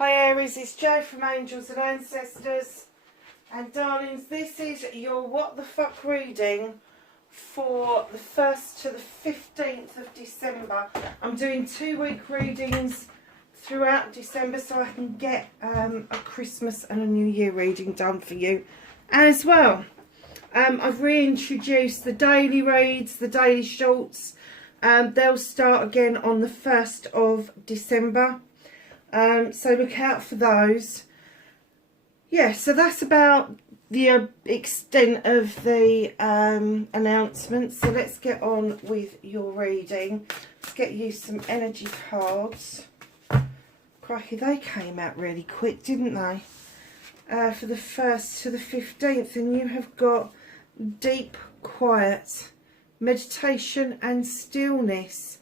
Hi Aries, it's Jo from Angels and Ancestors, and darlings, this is your what the fuck reading for the 1st to the 15th of December. I'm doing 2-week readings throughout December so I can get a Christmas and a New Year reading done for you as well. I've reintroduced the daily reads, the daily shorts. They'll start again on the 1st of December. So look out for those. Yeah, so that's about the extent of the announcements. So let's get on with your reading. Let's get you some energy cards. Crikey, they came out really quick, didn't they? For the 1st to the 15th, and you have got deep quiet, meditation and stillness.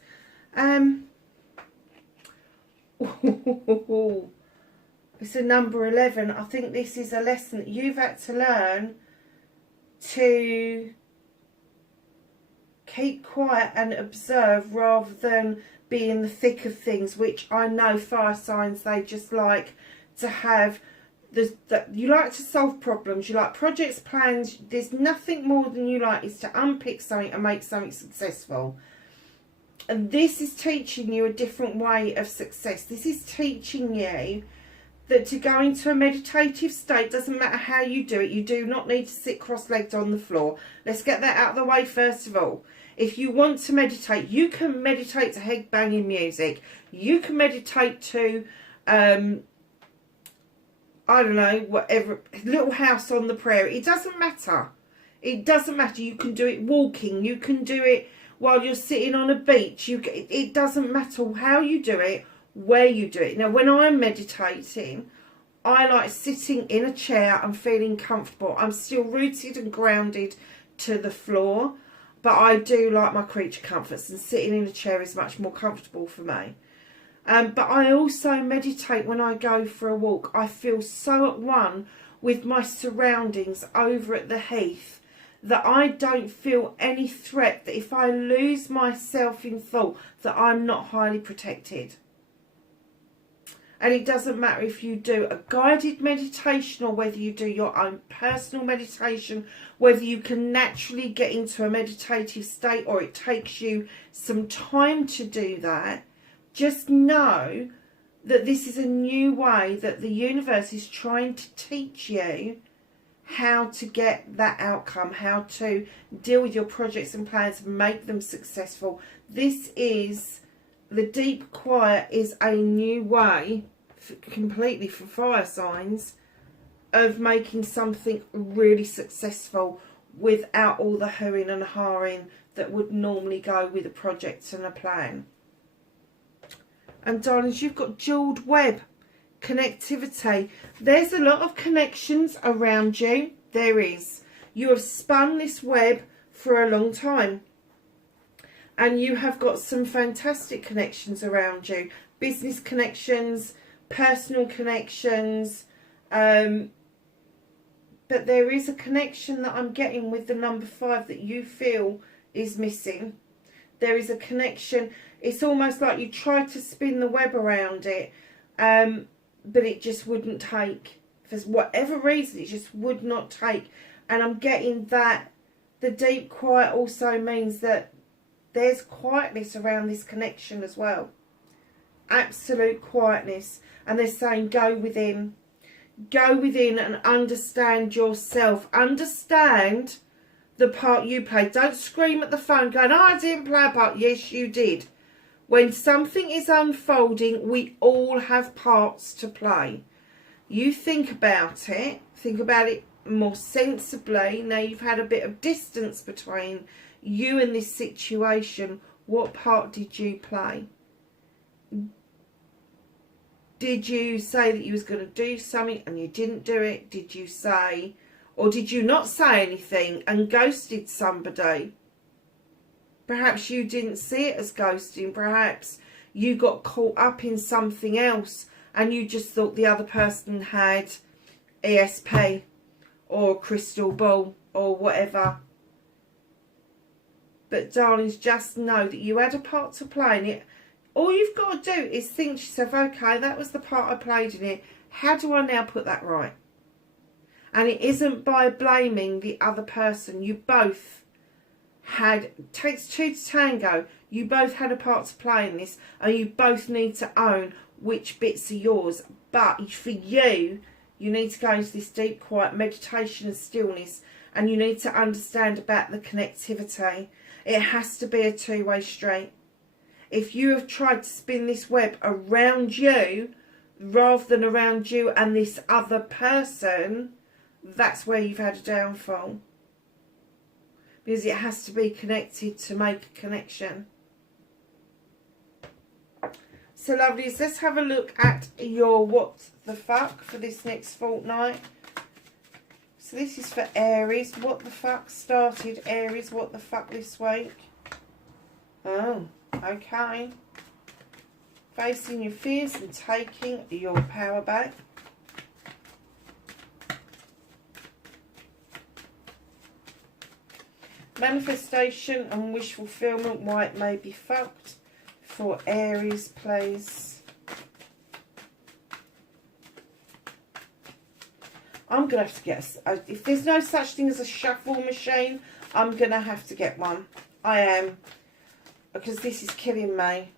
It's a number 11. I think this is a lesson that you've had to learn to keep quiet and observe rather than be in the thick of things, which I know fire signs, they just like to have. You like to solve problems, you like projects, plans. There's nothing more than you like is to unpick something and make something successful. And this is teaching you a different way of success. This is teaching you that to go into a meditative state, doesn't matter how you do it, you do not need to sit cross-legged on the floor. Let's get that out of the way first of all. If you want to meditate, you can meditate to head-banging music. You can meditate to, I don't know, whatever, Little House on the Prairie. It doesn't matter. It doesn't matter. You can do it walking. You can do it while you're sitting on a beach. It doesn't matter how you do it, where you do it. Now, when I'm meditating, I like sitting in a chair and feeling comfortable. I'm still rooted and grounded to the floor, but I do like my creature comforts, and sitting in a chair is much more comfortable for me. But I also meditate when I go for a walk. I feel so at one with my surroundings over at the heath that I don't feel any threat, that if I lose myself in thought, that I'm not highly protected. And it doesn't matter if you do a guided meditation or whether you do your own personal meditation, whether you can naturally get into a meditative state or it takes you some time to do that. Just know that this is a new way that the universe is trying to teach you how to get that outcome, how to deal with your projects and plans and make them successful. This is, the deep quiet is a new way, completely for fire signs, of making something really successful without all the hooing and hawing that would normally go with a project and a plan. And darlings, you've got jeweled web. Connectivity. There's a lot of connections around you. There is. You have spun this web for a long time, and you have got some fantastic connections around you. Business connections, personal connections, but there is a connection that I'm getting with the number 5 that you feel is missing. There is a connection. It's almost like you tried to spin the web around it, but it just wouldn't take. For whatever reason, it just would not take. And I'm getting that the deep quiet also means that there's quietness around this connection as well. Absolute quietness. And they're saying go within. Go within and understand yourself. Understand the part you play. Don't scream at the phone going, oh, I didn't play a part. Yes, you did. When something is unfolding, we all have parts to play. You think about it more sensibly. Now you've had a bit of distance between you and this situation. What part did you play? Did you say that you was going to do something and you didn't do it? Did you say, or did you not say anything and ghosted somebody? Perhaps you didn't see it as ghosting. Perhaps you got caught up in something else and you just thought the other person had ESP or crystal ball or whatever. But darlings, just know that you had a part to play in it. all you've got to do is think to yourself, okay, that was the part I played in it. How do I now put that right? And it isn't by blaming the other person. You both had, takes two to tango. You both had a part to play in this, and you both need to own which bits are yours. But for you, you need to go into this deep, quiet meditation and stillness, and you need to understand about the connectivity. It has to be a two-way street. If you have tried to spin this web around you rather than around you and this other person, that's where you've had a downfall. Because it has to be connected to make a connection. So lovelies, let's have a look at your what the fuck for this next fortnight. So this is for Aries. What the fuck started Aries? What the fuck this week? Oh, okay. Facing your fears and taking your power back. Manifestation and wish fulfillment, why it may be fucked for Aries, please. I'm going to have to get, if there's no such thing as a shuffle machine, I'm going to have to get one. I am. Because this is killing me.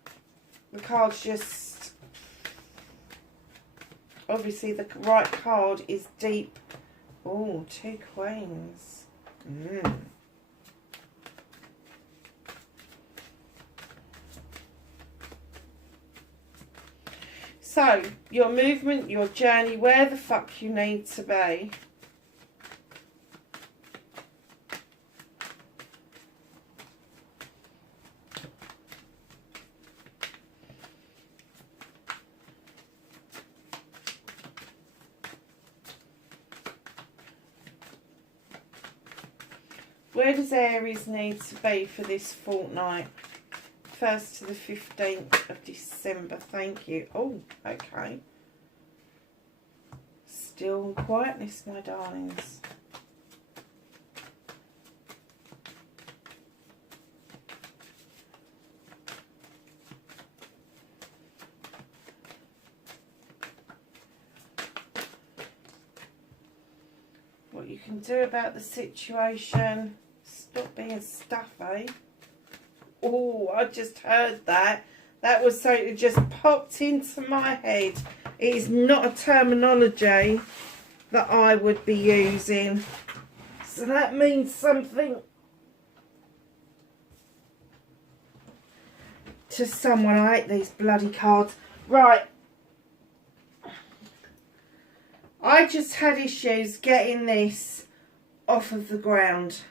The card's just, obviously the right card is deep. Oh, 2 queens. So, your movement, your journey, where the fuck you need to be. Where does Aries need to be for this fortnight? 1st to the 15th of December. Thank you. Oh, okay. Still quietness, my darlings. What you can do about the situation. Stop being stuffy. Oh, I just heard that. That was something that just popped into my head. It is not a terminology that I would be using. So that means something to someone. I hate these bloody cards. Right. I just had issues getting this off of the ground.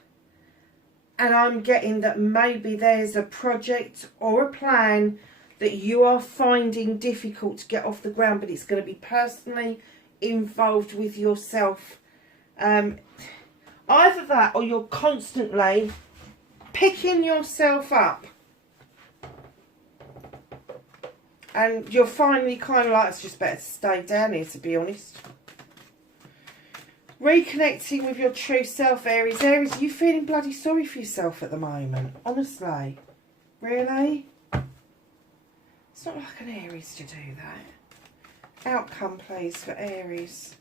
And I'm getting that maybe there's a project or a plan that you are finding difficult to get off the ground, but it's going to be personally involved with yourself. Either that or you're constantly picking yourself up. And you're finally kind of like, it's just better to stay down here, to be honest. Reconnecting with your true self, Aries. Aries, are you feeling bloody sorry for yourself at the moment? Honestly. Really? It's not like an Aries to do that. Outcome, please, for Aries.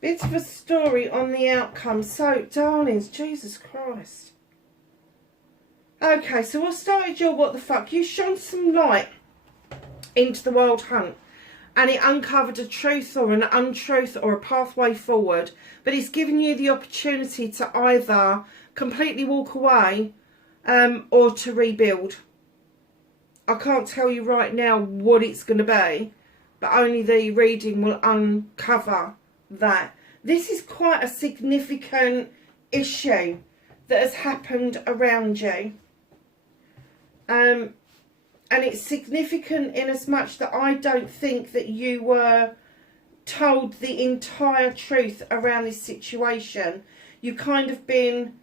Bit of a story on the outcome. So, darlings, Jesus Christ. Okay, so what started your what the fuck? You shone some light into the wild hunt and it uncovered a truth or an untruth or a pathway forward, but it's given you the opportunity to either completely walk away or to rebuild. I can't tell you right now what it's going to be, but only the reading will uncover that. This is quite a significant issue that has happened around you. And it's significant in as much that I don't think that you were told the entire truth around this situation. You kind of been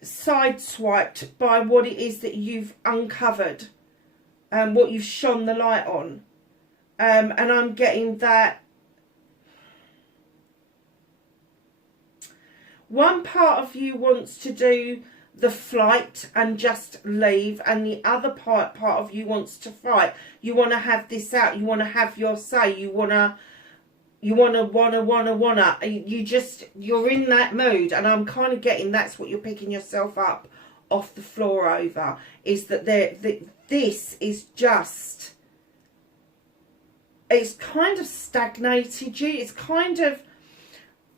sideswiped by what it is that you've uncovered and what you've shone the light on. And I'm getting that One part of you wants to do the flight and just leave, and the other part of you wants to fight. You want to have this out. You want to have your say. You're in that mood, and I'm kind of getting that's what you're picking yourself up off the floor over, is that this is just, it's kind of stagnated you. It's kind of,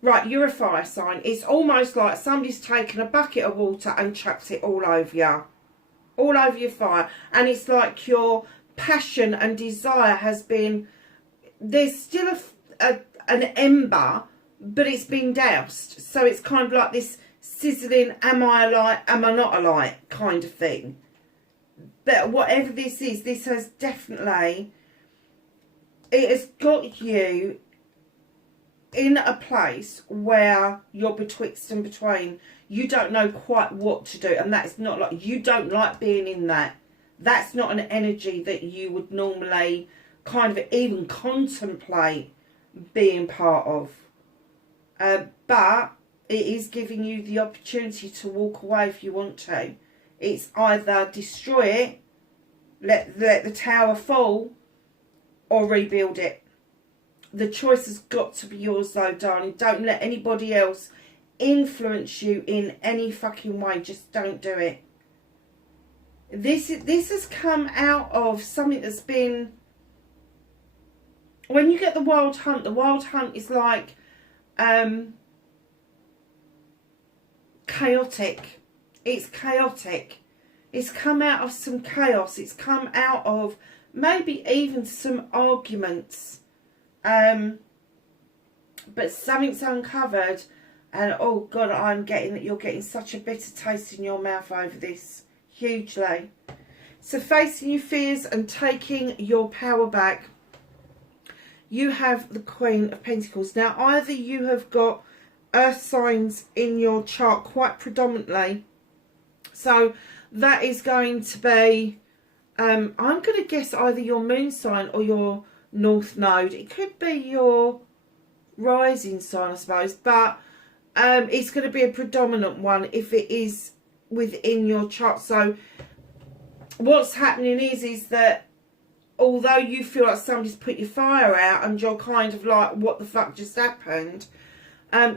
right, you're a fire sign. It's almost like somebody's taken a bucket of water and chucked it all over you. All over your fire. And it's like your passion and desire has been, there's still an ember, but it's been doused. So it's kind of like this sizzling, am I a light, am I not a light kind of thing. But whatever this is, this has definitely, it has got you in a place where you're betwixt and between. You don't know quite what to do, and that's not like, you don't like being in that. That's not an energy that you would normally kind of even contemplate being part of. But it is giving you the opportunity to walk away if you want to. It's either destroy it, let the tower fall, or rebuild it. The choice has got to be yours though, darling. Don't let anybody else influence you in any fucking way. Just don't do it. This has come out of something that's been, when you get the wild hunt is like chaotic. It's chaotic. It's come out of some chaos. It's come out of maybe even some arguments. But something's uncovered, and oh God, I'm getting that you're getting such a bitter taste in your mouth over this, hugely. So facing your fears and taking your power back, you have the Queen of Pentacles. Now, either you have got earth signs in your chart quite predominantly, so that is going to be, I'm going to guess either your moon sign or your north node. It could be your rising sign, I suppose, but it's going to be a predominant one if it is within your chart. So what's happening is that although you feel like somebody's put your fire out and you're kind of like, what the fuck just happened,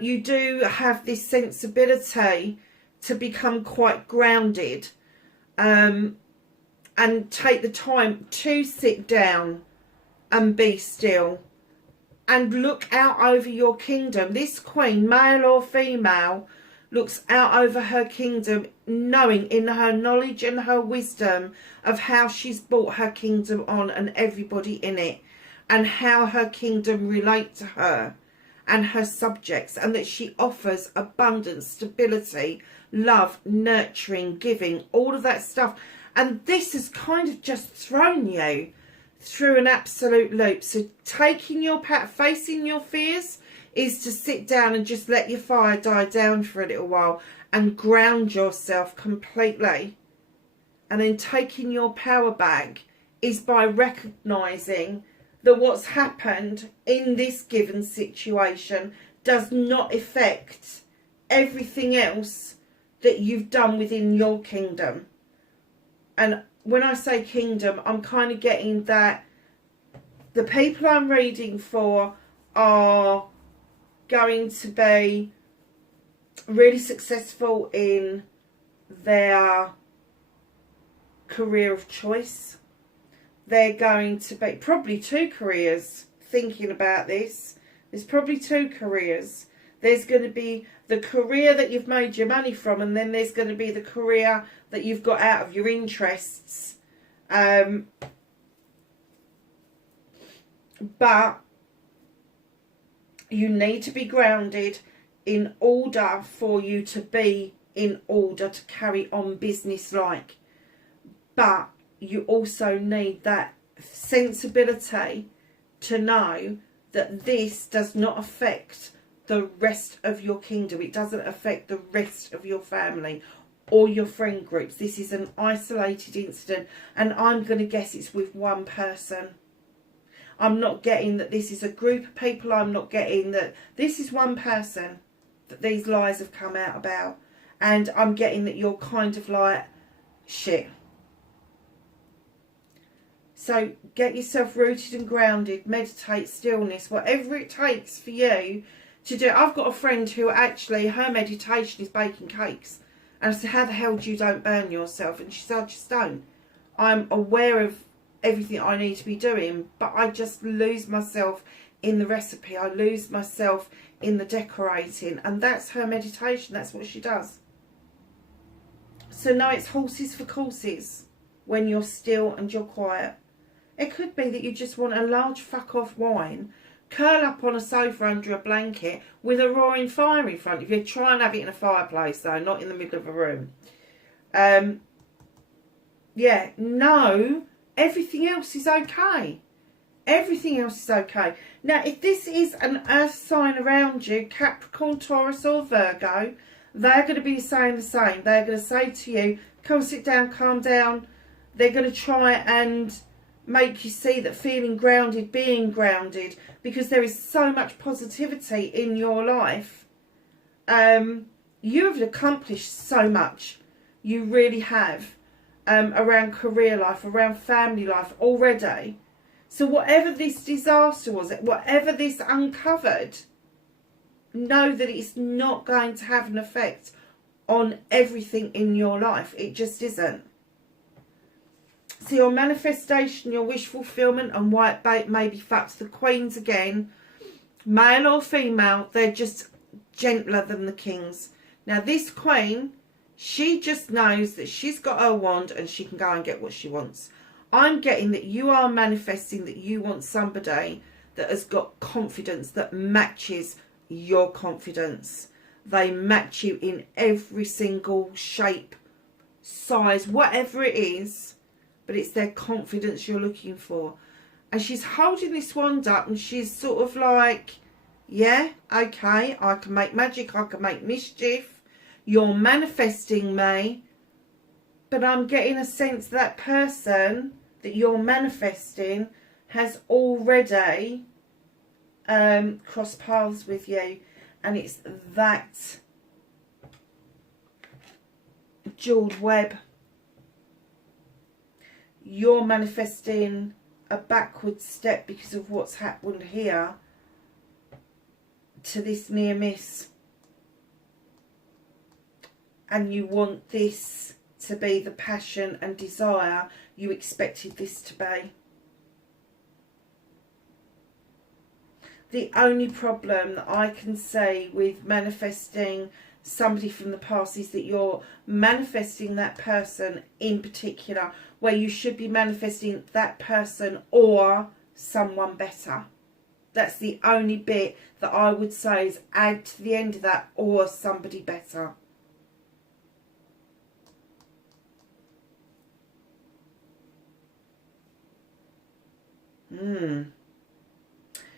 you do have this sensibility to become quite grounded, and take the time to sit down and be still and look out over your kingdom. This queen, male or female, looks out over her kingdom, knowing in her knowledge and her wisdom of how she's brought her kingdom on and everybody in it, and how her kingdom relate to her and her subjects, and that she offers abundance, stability, love, nurturing, giving, all of that stuff. And this has kind of just thrown you through an absolute loop. So taking your facing your fears is to sit down and just let your fire die down for a little while and ground yourself completely. And then taking your power back is by recognising that what's happened in this given situation does not affect everything else that you've done within your kingdom. And when I say kingdom, I'm kind of getting that the people I'm reading for are going to be really successful in their career of choice. They're going to be probably two careers. Thinking about this, there's probably two careers. There's going to be the career that you've made your money from, and then there's going to be the career that you've got out of your interests. But you need to be grounded in order for you to be in order to carry on business like. But you also need that sensibility to know that this does not affect the rest of your kingdom. It doesn't affect the rest of your family or your friend groups. This is an isolated incident, and I'm going to guess it's with one person. I'm not getting that this is a group of people. I'm not getting that this is one person. that these lies have come out about. And I'm getting that you're kind of like, shit. So get yourself rooted and grounded, meditate, stillness, whatever it takes for you to do. I've got a friend who actually, her meditation is baking cakes. And I said, how the hell do you don't burn yourself? And she said, I just don't. I'm aware of everything I need to be doing, but I just lose myself in the recipe. I lose myself in the decorating. And that's her meditation. That's what she does. So no, it's horses for courses when you're still and you're quiet. It could be that you just want a large fuck off wine, curl up on a sofa under a blanket with a roaring fire in front of you. Try and have it in a fireplace though, not in the middle of a room. Yeah, no, everything else is okay. Everything else is okay. Now, if this is an earth sign around you, Capricorn, Taurus or Virgo, they're going to be saying the same. They're going to say to you, come sit down, calm down. They're going to try and make you see that feeling grounded, being grounded, because there is so much positivity in your life. You have accomplished so much. You really have. Around career life, around family life already. So whatever this disaster was, whatever this uncovered, know that it's not going to have an effect on everything in your life. It just isn't. So your manifestation, your wish fulfillment and white bait maybe fucked the queens again. Male or female, they're just gentler than the kings. Now this queen, she just knows that she's got her wand and she can go and get what she wants. I'm getting that you are manifesting that you want somebody that has got confidence that matches your confidence. They match you in every single shape, size, whatever it is. But it's their confidence you're looking for. And she's holding this wand up and she's sort of like, yeah, okay, I can make magic, I can make mischief. You're manifesting me. But I'm getting a sense that person that you're manifesting has already crossed paths with you. And it's that jeweled web. You're manifesting a backward step because of what's happened here to this near miss. And you want this to be the passion and desire you expected this to be. The only problem that I can see with manifesting somebody from the past is that you're manifesting that person in particular, where you should be manifesting that person or someone better. That's the only bit that I would say is add to the end of that, or somebody better.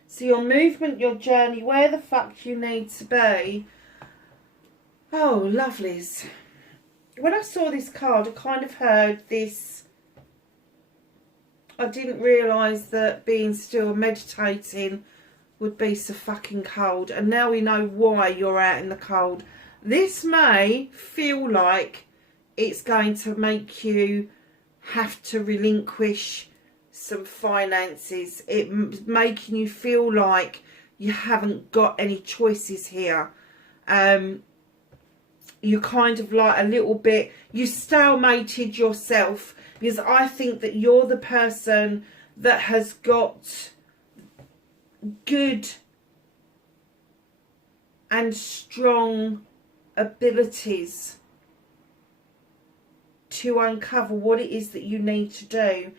So your movement, your journey, where the fuck you need to be. Oh, lovelies. When I saw this card, I kind of heard this. I didn't realise that being still and meditating would be so fucking cold. And now we know why you're out in the cold. This may feel like it's going to make you have to relinquish some finances. It's making you feel like you haven't got any choices here. You're kind of like a little bit, you stalemated yourself, because I think that you're the person that has got good and strong abilities to uncover what it is that you need to do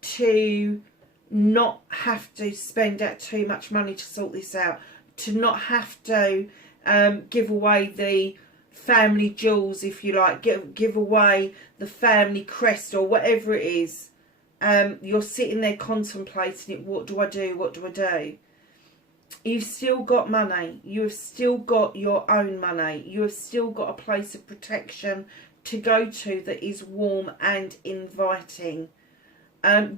to not have to spend out too much money to sort this out, to not have to give away the family jewels, if you like, give away the family crest or whatever it is. You're sitting there contemplating it. What do I do? What do I do? You've still got money. You have still got your own money. You have still got a place of protection to go to that is warm and inviting.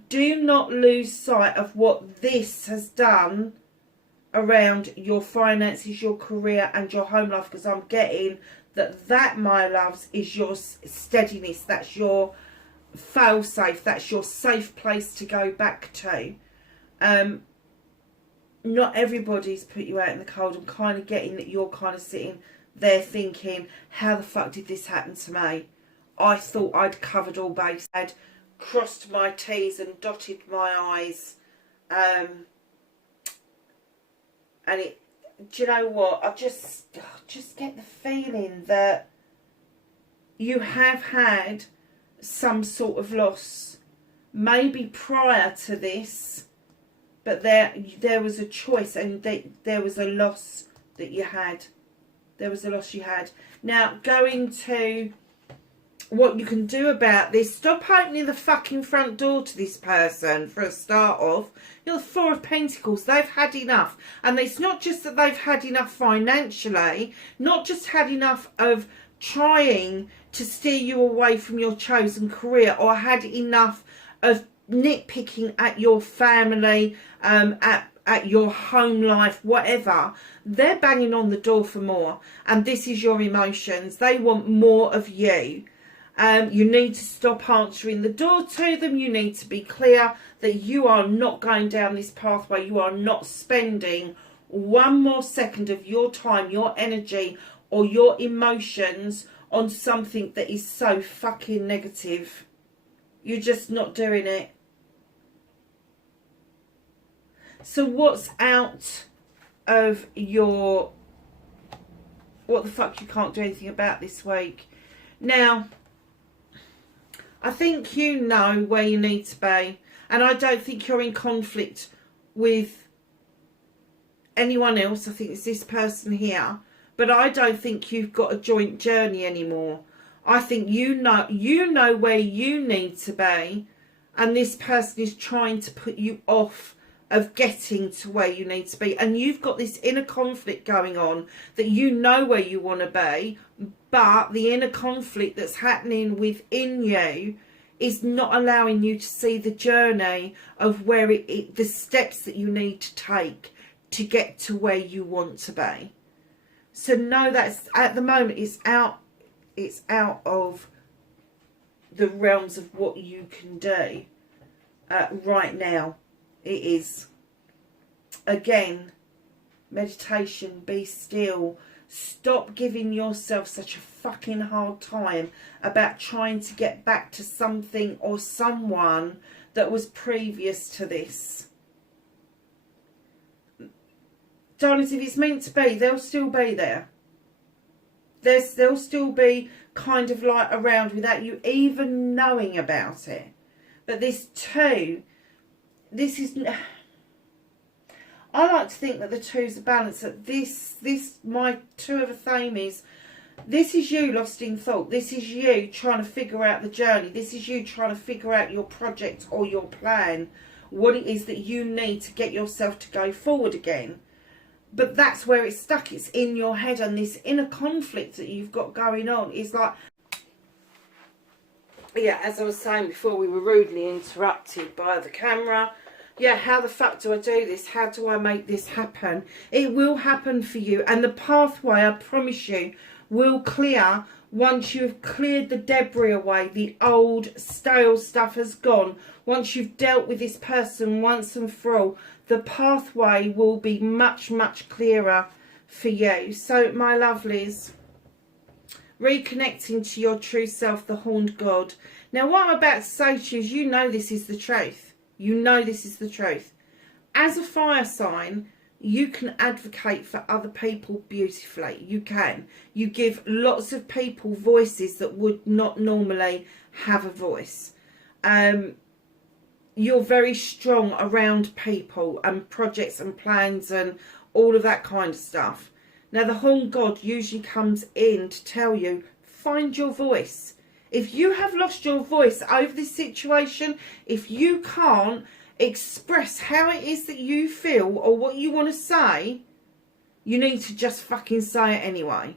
Do not lose sight of what this has done around your finances, your career and your home life, because I'm getting that, my loves, is your steadiness. That's your fail safe. That's your safe place to go back to. Not everybody's put you out in the cold. I'm kind of getting that you're kind of sitting there thinking, how the fuck did this happen to me? I thought I'd covered all bases, I'd crossed my T's and dotted my I's. And it, do you know what? I just get the feeling that you have had some sort of loss, maybe prior to this, but there was a choice, and there was a loss that you had. There was a loss you had. Now, going to what you can do about this, stop opening the fucking front door to this person for a start off. You're the Four of Pentacles. They've had enough. And it's not just that they've had enough financially, not just had enough of trying to steer you away from your chosen career, or had enough of nitpicking at your family, at your home life, whatever. They're banging on the door for more. And this is your emotions. They want more of you. You need to stop answering the door to them. You need to be clear that you are not going down this pathway. You are not spending one more second of your time, your energy, or your emotions on something that is so fucking negative. You're just not doing it. So what's out of your... what the fuck you can't do anything about this week? Now, I think you know where you need to be. And I don't think you're in conflict with anyone else. I think it's this person here. But I don't think you've got a joint journey anymore. I think you know where you need to be. And this person is trying to put you off of getting to where you need to be. And you've got this inner conflict going on that you know where you want to be, but the inner conflict that's happening within you is not allowing you to see the journey of where the steps that you need to take to get to where you want to be. So no, that's at the moment it's out of the realms of what you can do right now. It is. Again, meditation, be still. Stop giving yourself such a fucking hard time about trying to get back to something or someone that was previous to this. Darlings, if it's meant to be, they'll still be there. They'll still be kind of like around without you even knowing about it. But this too, this is... I like to think that the two's a balance. That my two of a theme is, this is you lost in thought. This is you trying to figure out the journey. This is you trying to figure out your project or your plan. What it is that you need to get yourself to go forward again. But that's where it's stuck. It's in your head, and this inner conflict that you've got going on is like... Yeah, as I was saying before, we were rudely interrupted by the camera. Yeah, how the fuck do I do this? How do I make this happen? It will happen for you. And the pathway, I promise you, will clear once you've cleared the debris away. The old, stale stuff has gone. Once you've dealt with this person once and for all, the pathway will be much, much clearer for you. So, my lovelies, reconnecting to your true self, the horned god. Now, what I'm about to say to you is, you know this is the truth. You know this is the truth. As a fire sign, you can advocate for other people beautifully. You can. You give lots of people voices that would not normally have a voice. You're very strong around people and projects and plans and all of that kind of stuff. Now, the horned god usually comes in to tell you, find your voice. If you have lost your voice over this situation, if you can't express how it is that you feel or what you want to say, you need to just fucking say it anyway.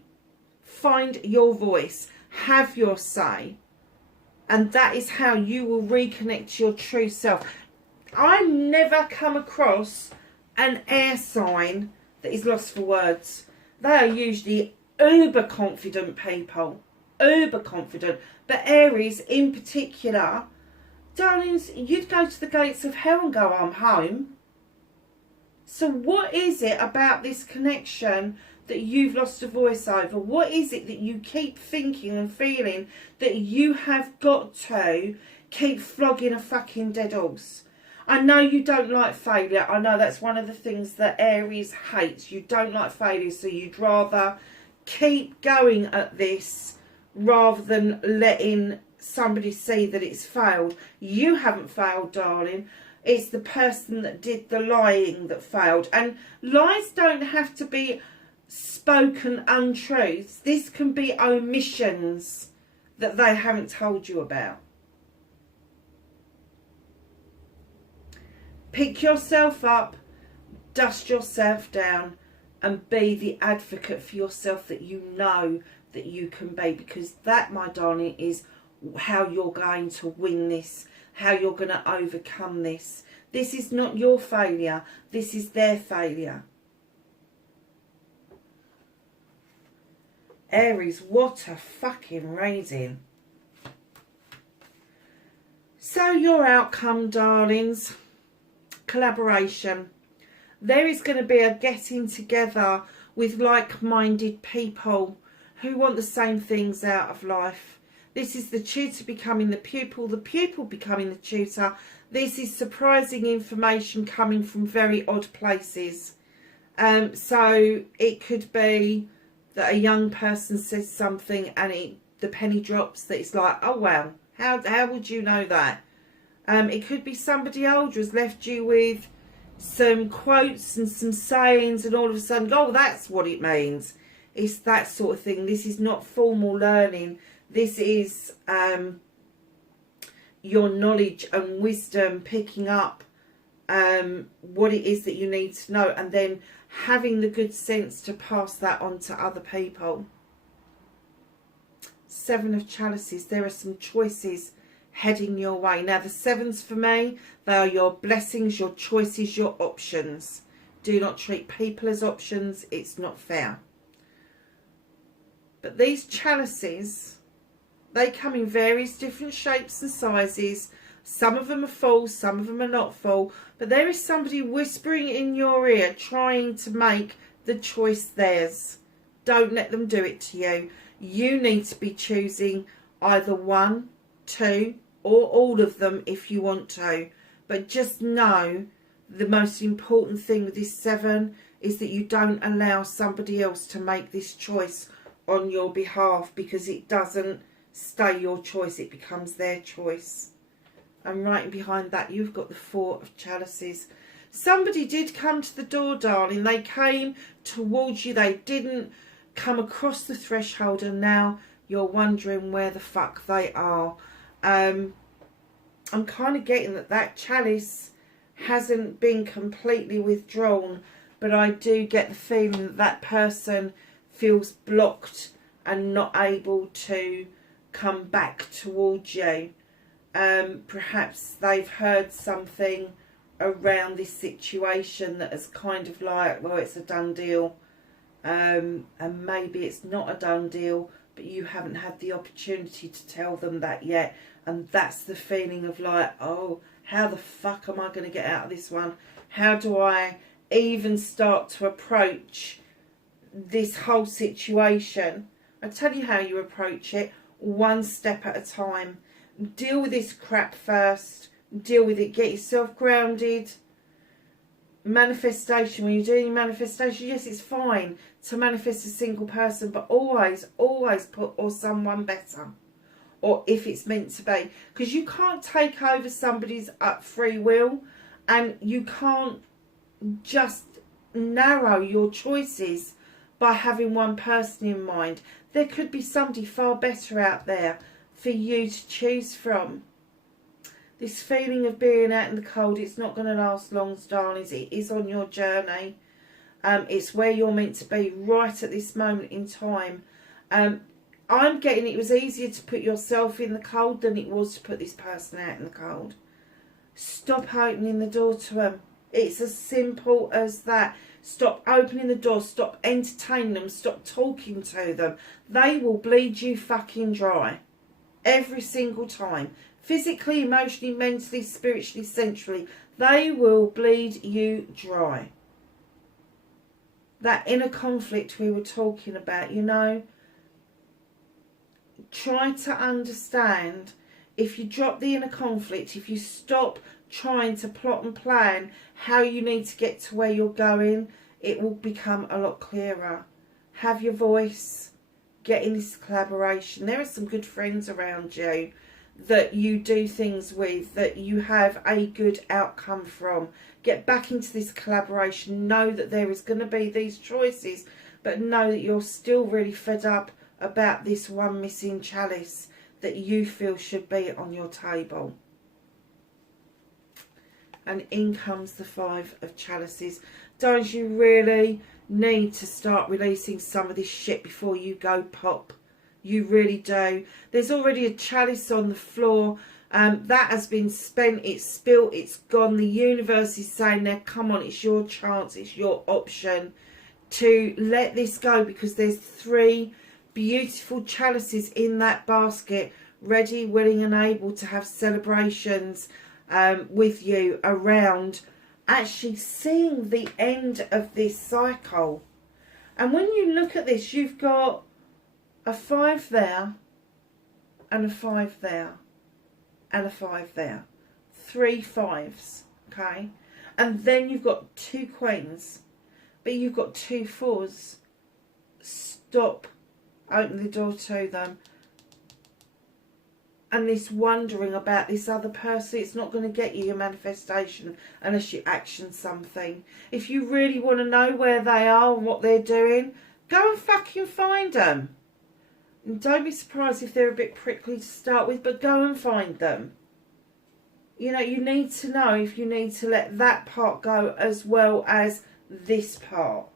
Find your voice. Have your say. And that is how you will reconnect to your true self. I never come across an air sign that is lost for words. They are usually uber confident people. Uber confident. But Aries in particular, darlings, you'd go to the gates of hell and go, I'm home. So what is it about this connection that you've lost a voice over? What is it that you keep thinking and feeling that you have got to keep flogging a fucking dead horse? I know you don't like failure. I know that's one of the things that Aries hates. You don't like failure, so you'd rather keep going at this rather than letting somebody see that it's failed. You haven't failed, darling. It's the person that did the lying that failed. And lies don't have to be spoken untruths. This can be omissions that they haven't told you about. Pick yourself up, dust yourself down, and be the advocate for yourself that you know that you can be. Because that, my darling, is how you're going to win this, how you're going to overcome this. This is not your failure. This is their failure. Aries, what a fucking raising. So your outcome, darlings, collaboration. There is going to be a getting together with like-minded people who want the same things out of life. This is the tutor becoming the pupil becoming the tutor. This is surprising information coming from very odd places. So it could be that a young person says something and the penny drops, that it's like, oh wow, how would you know that? It could be somebody older has left you with some quotes and some sayings, and all of a sudden, oh, that's what it means. It's that sort of thing. This is not formal learning. This is your knowledge and wisdom picking up what it is that you need to know, and then having the good sense to pass that on to other people. Seven of Chalices. There are some choices heading your way. Now, the sevens for me, they are your blessings, your choices, your options. Do not treat people as options. It's not fair. But these chalices, they come in various different shapes and sizes. Some of them are full, some of them are not full. But there is somebody whispering in your ear, trying to make the choice theirs. Don't let them do it to you. You need to be choosing either one, two, or all of them if you want to. But just know the most important thing with this seven is that you don't allow somebody else to make this choice on your behalf, because it doesn't stay your choice, it becomes their choice. And right behind that, you've got the Four of Chalices. Somebody did come to the door, darling. They came towards you. They didn't come across the threshold, and now you're wondering where the fuck they are. I'm kind of getting that chalice hasn't been completely withdrawn, but I do get the feeling that that person feels blocked and not able to come back towards you. Perhaps they've heard something around this situation that is kind of like, well, it's a done deal, and maybe it's not a done deal, but you haven't had the opportunity to tell them that yet. And that's the feeling of like, oh, how the fuck am I going to get out of this one? How do I even start to approach this whole situation? I tell you how you approach it, one step at a time. Deal with this crap first. Deal with it. Get yourself grounded. Manifestation. When you're doing manifestation, yes, it's fine to manifest a single person, but always put or someone better. Or if it's meant to be. Because you can't take over somebody's free will, and you can't just narrow your choices by having one person in mind. There could be somebody far better out there for you to choose from. This feeling of being out in the cold, it's not going to last long, darlings. It is on your journey. It's where you're meant to be right at this moment in time. I'm getting it was easier to put yourself in the cold than it was to put this person out in the cold. Stop opening the door to them. It's as simple as that. Stop opening the door. Stop entertaining them. Stop talking to them. They will bleed you fucking dry. Every single time. Physically, emotionally, mentally, spiritually, sensually. They will bleed you dry. That inner conflict we were talking about, you know. Try to understand, if you drop the inner conflict, if you stop trying to plot and plan how you need to get to where you're going, it will become a lot clearer. Have your voice. Get in this collaboration. There are some good friends around you that you do things with, that you have a good outcome from. Get back into this collaboration. Know that there is going to be these choices, but know that you're still really fed up about this one missing chalice that you feel should be on your table. And in comes the Five of Chalices. Don't you really need to start releasing some of this shit before you go pop? You really do. There's already a chalice on the floor. That has been spent. It's spilt. It's gone. The universe is saying now, come on, it's your chance. It's your option to let this go, because there's 3 beautiful chalices in that basket, ready, willing and able to have celebrations with you around actually seeing the end of this cycle. And when you look at this, you've got a 5 there and a 5 there and a 5 there. 3 5s, okay? And then you've got 2 queens, but you've got 2 4s. Stop. Open the door to them. And this wondering about this other person, it's not going to get you your manifestation unless you action something. If you really want to know where they are and what they're doing, go and fucking find them. And don't be surprised if they're a bit prickly to start with, but go and find them. You know, you need to know if you need to let that part go as well as this part.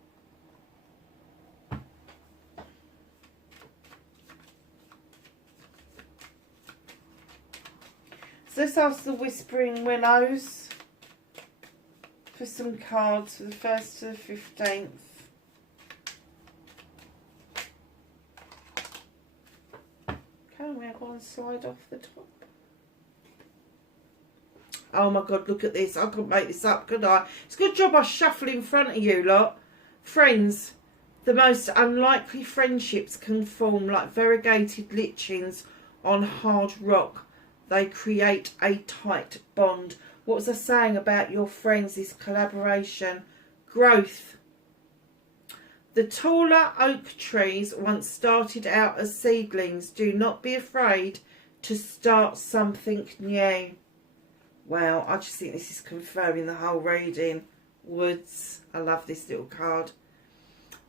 So let's ask the Whispering Willows for some cards for the 1st to the 15th. Can we go and slide off the top? Oh my God, look at this. I couldn't make this up, could I? It's a good job I shuffle in front of you lot. Friends, the most unlikely friendships can form like variegated lichens on hard rock. They create a tight bond. What was I saying about your friends, this collaboration? Growth. The taller oak trees once started out as seedlings. Do not be afraid to start something new. Wow, I just think this is confirming the whole reading. Woods. I love this little card.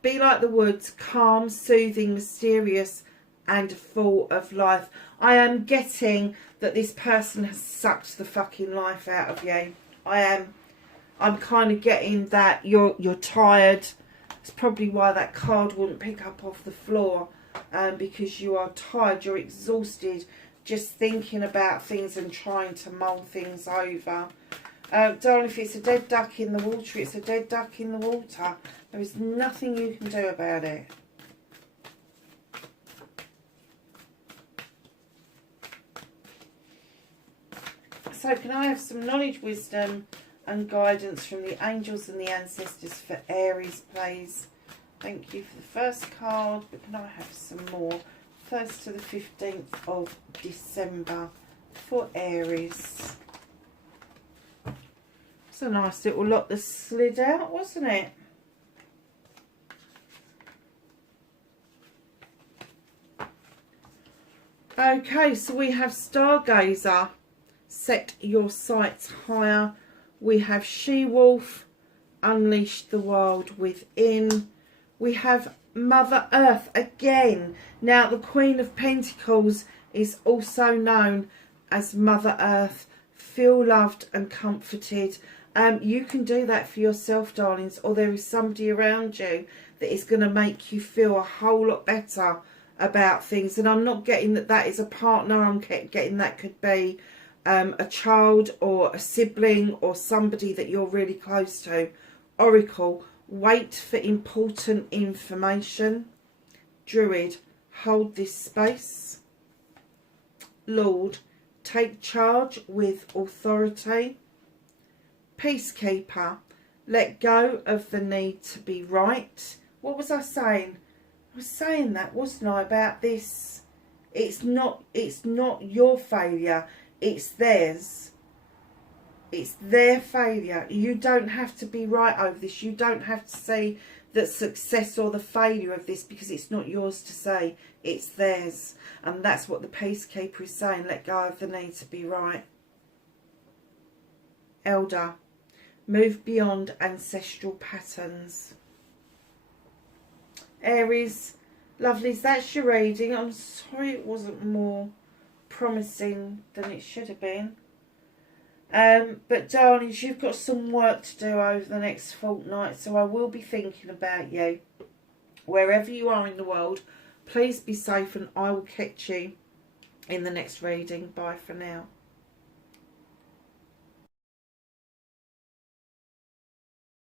Be like the woods, calm, soothing, mysterious, and full of life. I am getting that this person has sucked the fucking life out of you. I am. I'm kind of getting that you're tired. It's probably why that card wouldn't pick up off the floor, because you are tired, you're exhausted, just thinking about things and trying to mull things over. Darling, if it's a dead duck in the water, it's a dead duck in the water. There is nothing you can do about it. So can I have some knowledge, wisdom and guidance from the angels and the ancestors for Aries, please? Thank you for the first card, but can I have some more? 1st to the 15th of December for Aries. It's a nice little lot that slid out, wasn't it? Okay, so we have Stargazer. Set your sights higher. We have She-Wolf, unleash the wild within. We have Mother Earth again. Now, the Queen of Pentacles is also known as Mother Earth. Feel loved and comforted. You can do that for yourself, darlings, or there is somebody around you that is going to make you feel a whole lot better about things. And I'm not getting that that is a partner. I'm getting that could be a child or a sibling or somebody that you're really close to. Oracle, wait for important information. Druid, hold this space. Lord, take charge with authority. Peacekeeper, let go of the need to be right. What was I saying? I was saying that, wasn't I, about this? It's not your failure, it's theirs. It's their failure. You don't have to be right over this. You don't have to say the success or the failure of this, because it's not yours to say. It's theirs. And that's what the Peacekeeper is saying. Let go of the need to be right. Elder, move beyond ancestral patterns. Aries, lovelies, that's your reading. I'm sorry it wasn't more promising than it should have been. But darlings, you've got some work to do over the next fortnight, so I will be thinking about you. Wherever you are in the world, please be safe, and I will catch you in the next reading. Bye for now.